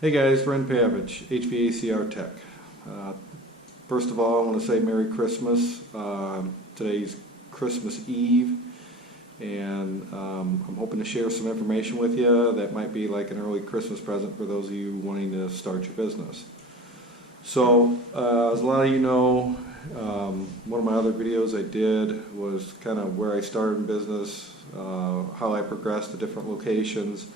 Hey guys, Ren Pavage, HVAC Tech. First of all, I want to say Merry Christmas. Today's Christmas Eve, and I'm hoping to share some information with you that might be like an early Christmas present for those of you wanting to start your business. So, as a lot of you know, one of my other videos I did was kind of where I started in business, how I progressed to different locations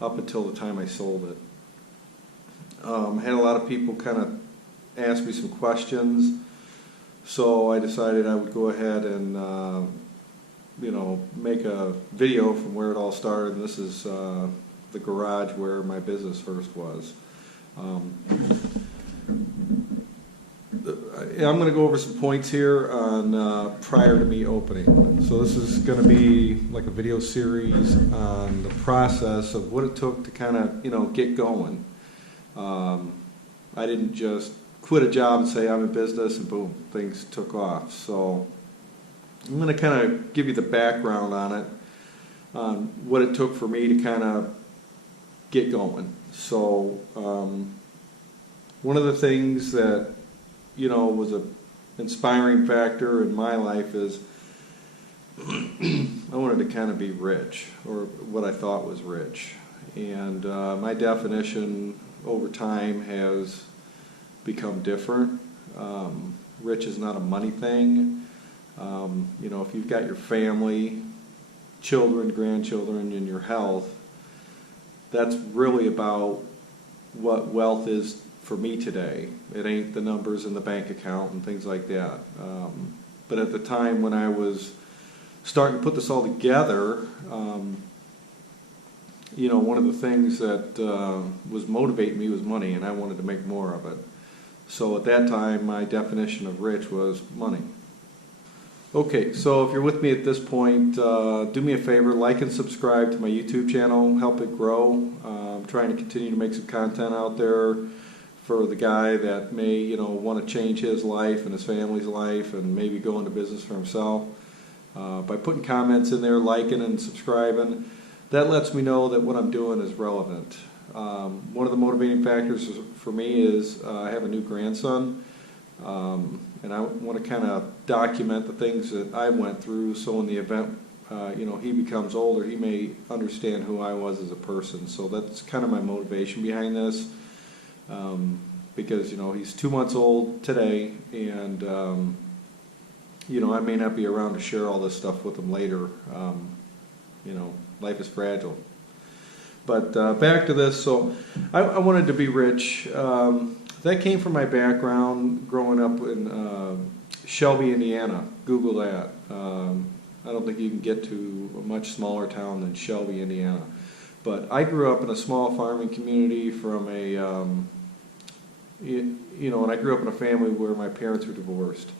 up until the time I sold it. Had a lot of people kind of ask me some questions, so I decided I would go ahead and make a video from where it all started. And this is the garage where my business first was. I'm going to go over some points here on prior to me opening. So this is going to be like a video series on the process of what it took to kind of get going. I didn't just quit a job and say I'm in business and boom, things took off. So I'm going to kind of give you the background on it, on what it took for me to kind of get going. So one of the things that was an inspiring factor in my life is I wanted to kind of be rich, or what I thought was rich. And my definition over time has become different. Rich is not a money thing. If you've got your family, children, grandchildren, and your health, that's really about what wealth is for me today. It ain't the numbers in the bank account and things like that. But at the time when I was starting to put this all together, one of the things that was motivating me was money, and I wanted to make more of it. So at that time, my definition of rich was money. Okay, so if you're with me at this point, do me a favor, like and subscribe to my YouTube channel, help it grow. I'm trying to continue to make some content out there for the guy that may, want to change his life and his family's life and maybe go into business for himself. By putting comments in there, liking and subscribing, that lets me know that what I'm doing is relevant. One of the motivating factors for me is I have a new grandson, and I want to kind of document the things that I went through, so in the event he becomes older, he may understand who I was as a person. So that's kind of my motivation behind this, because he's 2 months old today, and I may not be around to share all this stuff with him later. Life is fragile. But back to this. So I wanted to be rich. That came from my background growing up in Shelby, Indiana. Google that. I don't think you can get to a much smaller town than Shelby, Indiana. But I grew up in a small farming community from and I grew up in a family where my parents were divorced.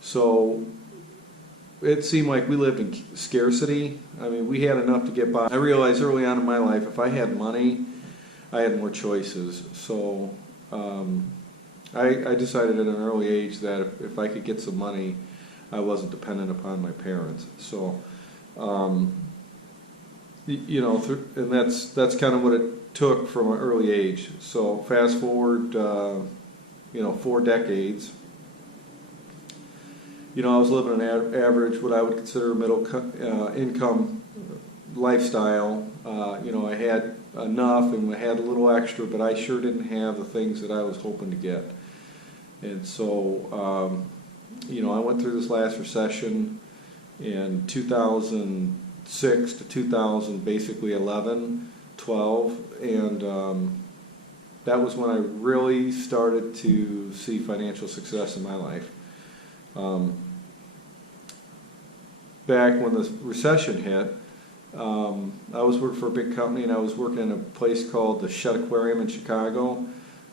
So it seemed like we lived in scarcity. I mean, we had enough to get by. I realized early on in my life, if I had money, I had more choices. So I decided at an early age that if I could get some money, I wasn't dependent upon my parents. So, and that's kind of what it took from an early age. So fast forward, 4 decades. I was living an average, what I would consider a middle income lifestyle. I had enough and I had a little extra, but I sure didn't have the things that I was hoping to get. And so, I went through this last recession in 2006 to 2000, basically 11, 12, and that was when I really started to see financial success in my life. Back when the recession hit, I was working for a big company, and I was working in a place called the Hvac Aquarium in Chicago.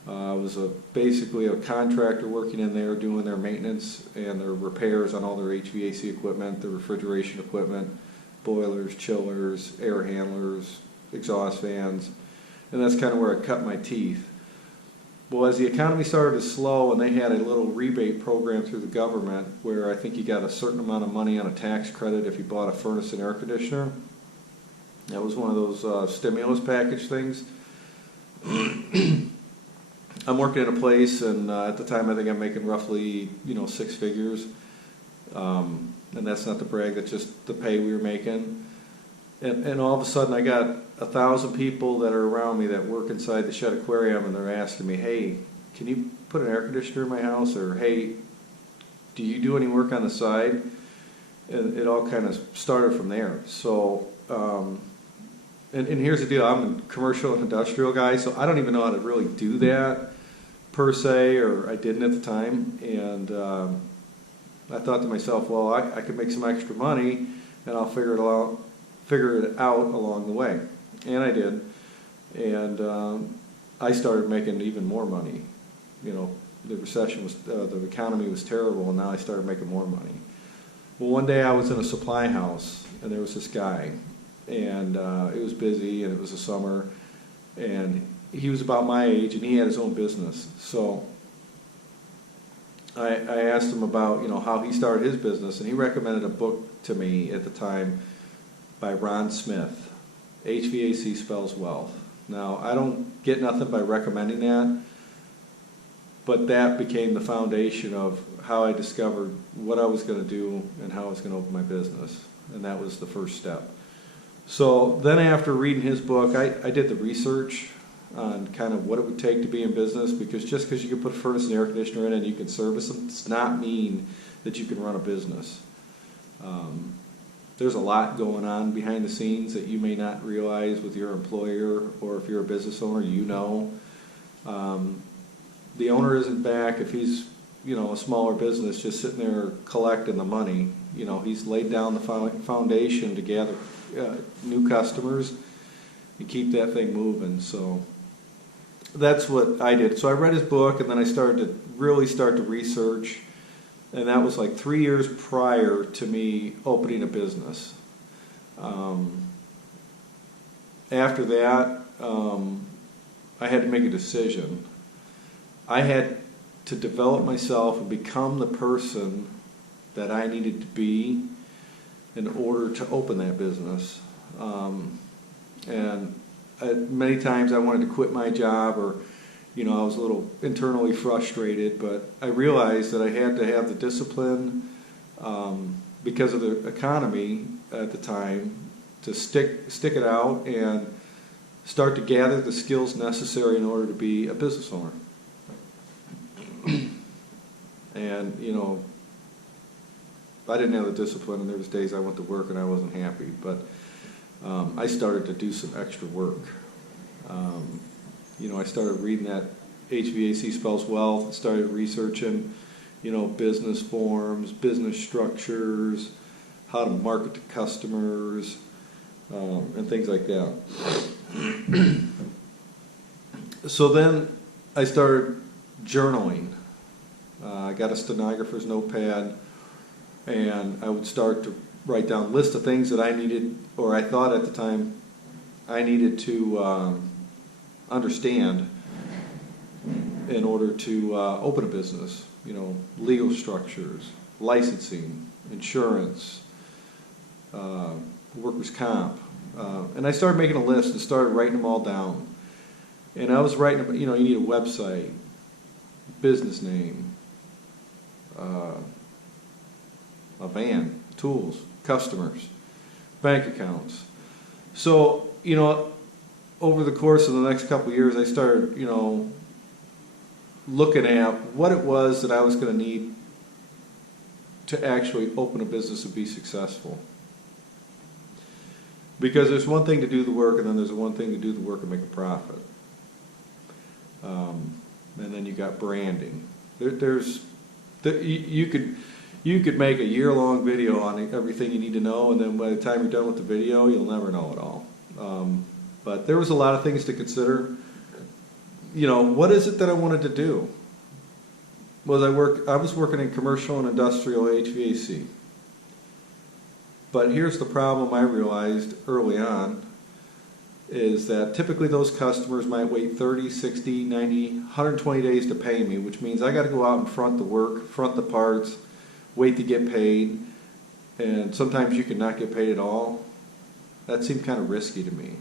I was basically a contractor working in there doing their maintenance and their repairs on all their HVAC equipment, their refrigeration equipment, boilers, chillers, air handlers, exhaust fans, and that's kind of where I cut my teeth. Well, as the economy started to slow, and they had a little rebate program through the government where I think you got a certain amount of money on a tax credit if you bought a furnace and air conditioner. That was one of those stimulus package things. I'm working at a place, and at the time I think I'm making roughly, 6 figures. And that's not to brag, that's just the pay we were making. And all of a sudden I got 1,000 people that are around me that work inside the shed aquarium, and they're asking me, hey, can you put an air conditioner in my house? Or, hey, do you do any work on the side? And it all kind of started from there. So, and here's the deal, I'm a commercial and industrial guy, so I don't even know how to really do that per se, or I didn't at the time. And I thought to myself, well, I could make some extra money, and I'll figure it out along the way. And I did. And I started making even more money. The recession was, the economy was terrible, and now I started making more money. Well, one day I was in a supply house, and there was this guy, and it was busy, and it was the summer, and he was about my age, and he had his own business. So I asked him about, how he started his business, and he recommended a book to me at the time by Ron Smith. HVAC Spells Wealth. Now, I don't get nothing by recommending that, but that became the foundation of how I discovered what I was going to do and how I was going to open my business, and that was the first step. So then after reading his book, I did the research on kind of what it would take to be in business, because just because you can put a furnace and air conditioner in and you can service them does not mean that you can run a business. There's a lot going on behind the scenes that you may not realize with your employer, or if you're a business owner, the owner isn't back if he's, a smaller business just sitting there collecting the money. He's laid down the foundation to gather new customers and keep that thing moving. So that's what I did. So I read his book, and then I started to really start to research, and that was like 3 years prior to me opening a business. After that, I had to make a decision. I had to develop myself and become the person that I needed to be in order to open that business. And many times I wanted to quit my job, or I was a little internally frustrated, but I realized that I had to have the discipline because of the economy at the time to stick it out and start to gather the skills necessary in order to be a business owner. And I didn't have the discipline, and there was days I went to work and I wasn't happy, but I started to do some extra work. I started reading that HVAC Spells Wealth, started researching, business forms, business structures, how to market to customers, and things like that. So then I started journaling. I got a stenographer's notepad, and I would start to write down a list of things that I needed, or I thought at the time I needed to understand in order to open a business. Legal structures, licensing, insurance, workers' comp. And I started making a list and started writing them all down. And I was writing, you need a website, business name, a van, tools, customers, bank accounts. So, over the course of the next couple of years, I started, looking at what it was that I was going to need to actually open a business and be successful. Because there's one thing to do the work, and then there's one thing to do the work and make a profit. And then you got branding. You could make a year-long video on everything you need to know, and then by the time you're done with the video, you'll never know it all. But there was a lot of things to consider. What is it that I wanted to do? I was working in commercial and industrial HVAC. But here's the problem I realized early on, is that typically those customers might wait 30, 60, 90, 120 days to pay me, which means I got to go out and front the work, front the parts, wait to get paid, and sometimes you can not get paid at all. That seemed kind of risky to me.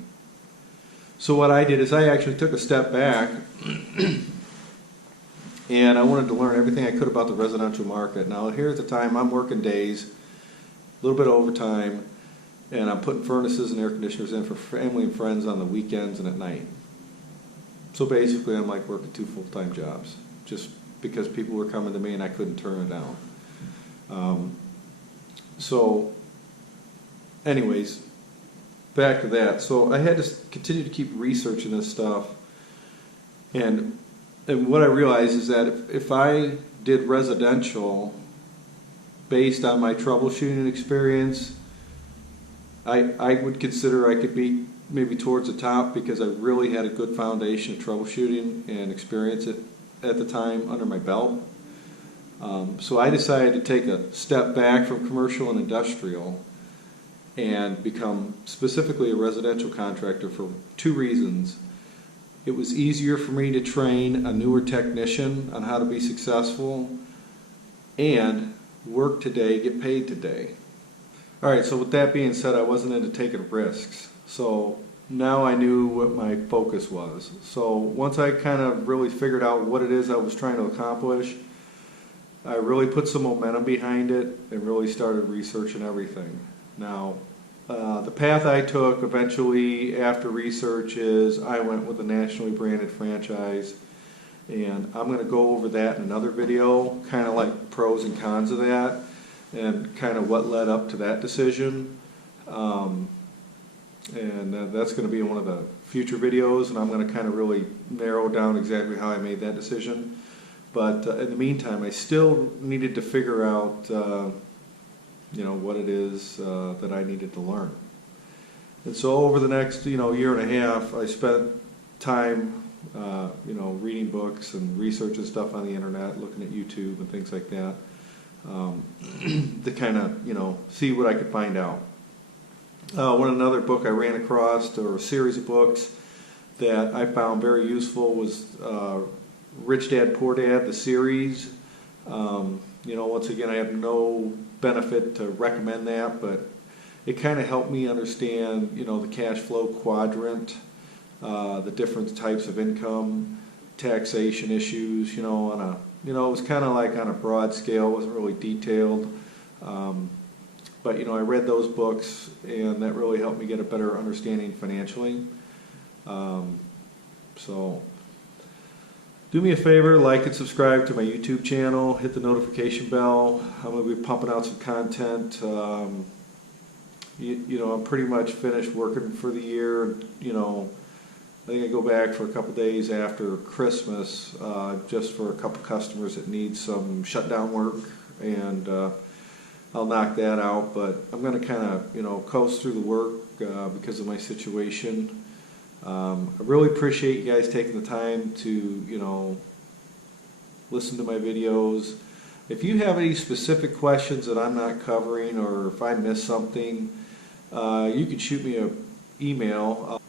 So what I did is I actually took a step back and I wanted to learn everything I could about the residential market. Now here at the time I'm working days, a little bit of overtime, and I'm putting furnaces and air conditioners in for family and friends on the weekends and at night. So basically I'm like working 2 full-time jobs, just because people were coming to me and I couldn't turn it down. So anyways, back to that. So I had to continue to keep researching this stuff, and what I realized is that if I did residential based on my troubleshooting experience, I would consider I could be maybe towards the top, because I really had a good foundation of troubleshooting and experience at the time under my belt. So I decided to take a step back from commercial and industrial and become specifically a residential contractor for 2 reasons. It was easier for me to train a newer technician on how to be successful and work today, get paid today. All right, so with that being said, I wasn't into taking risks. So now I knew what my focus was. So once I kind of really figured out what it is I was trying to accomplish, I really put some momentum behind it and really started researching everything. Now, the path I took eventually after research is I went with a nationally branded franchise, and I'm going to go over that in another video, kind of like pros and cons of that, and kind of what led up to that decision. That's going to be in one of the future videos, and I'm going to kind of really narrow down exactly how I made that decision. But in the meantime, I still needed to figure out what it is that I needed to learn. And so over the next year and a half, I spent time reading books and researching stuff on the internet, looking at YouTube and things like that, to kind of see what I could find out. Another book I ran across, or a series of books that I found very useful, was Rich Dad Poor Dad, the series. Once again, I have no benefit to recommend that, but it kind of helped me understand, the cash flow quadrant, the different types of income, taxation issues, it was kind of like on a broad scale, it wasn't really detailed. But I read those books, and that really helped me get a better understanding financially. So do me a favor, like and subscribe to my YouTube channel, hit the notification bell. I'm going to be pumping out some content. I'm pretty much finished working for the year. I think I go back for a couple days after Christmas, just for a couple customers that need some shutdown work, and I'll knock that out. But I'm going to kind of coast through the work because of my situation. I really appreciate you guys taking the time to listen to my videos. If you have any specific questions that I'm not covering, or if I missed something, you can shoot me an email.